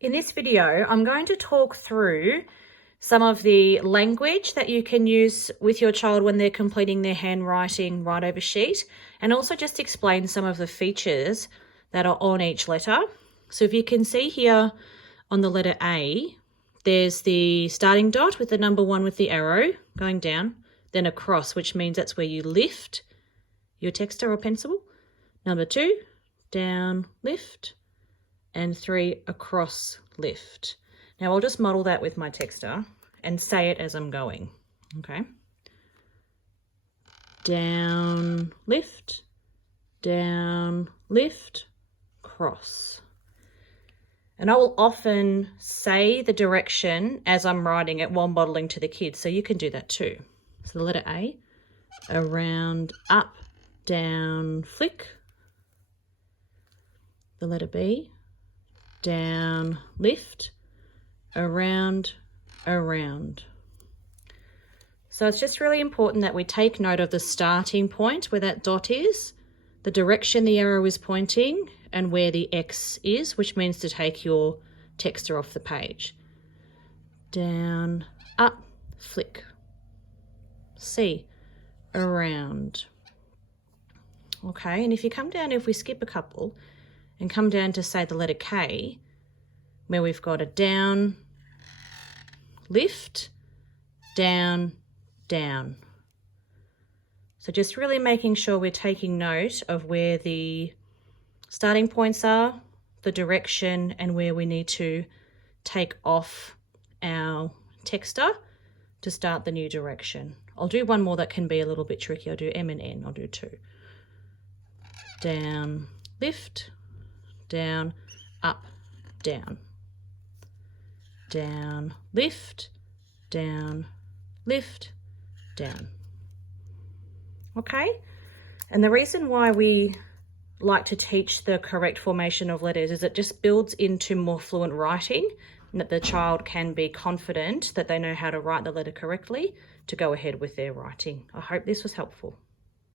In this video, I'm going to talk through some of the language that you can use with your child when they're completing their handwriting write over sheet, and also just explain some of the features that are on each letter. So if you can see here on the letter A, there's the starting dot with the number 1 with the arrow going down, then a cross, which means that's where you lift your texter or pencil. Number 2, down, lift, and 3, across, lift. Now I'll just model that with my texter and say it as I'm going, okay? Down, lift, cross. And I will often say the direction as I'm writing it while modeling to the kids, so you can do that too. So the letter A, around, up, down, flick. The letter B, down, lift, around, around. So it's just really important that we take note of the starting point where that dot is, the direction the arrow is pointing, and where the X is, which means to take your texter off the page. Down, up, flick. C, around. Okay, and if you come down, if we skip a couple and come down to say the letter K, where we've got a down, lift, down, down. So just really making sure we're taking note of where the starting points are, the direction, and where we need to take off our texter to start the new direction. I'll do one more that can be a little bit tricky. I'll do M and N. I'll do 2. Down, lift, down, up, down. Down, lift, down, down. Okay? And the reason why we like to teach the correct formation of letters is it just builds into more fluent writing, and that the child can be confident that they know how to write the letter correctly to go ahead with their writing. I hope this was helpful.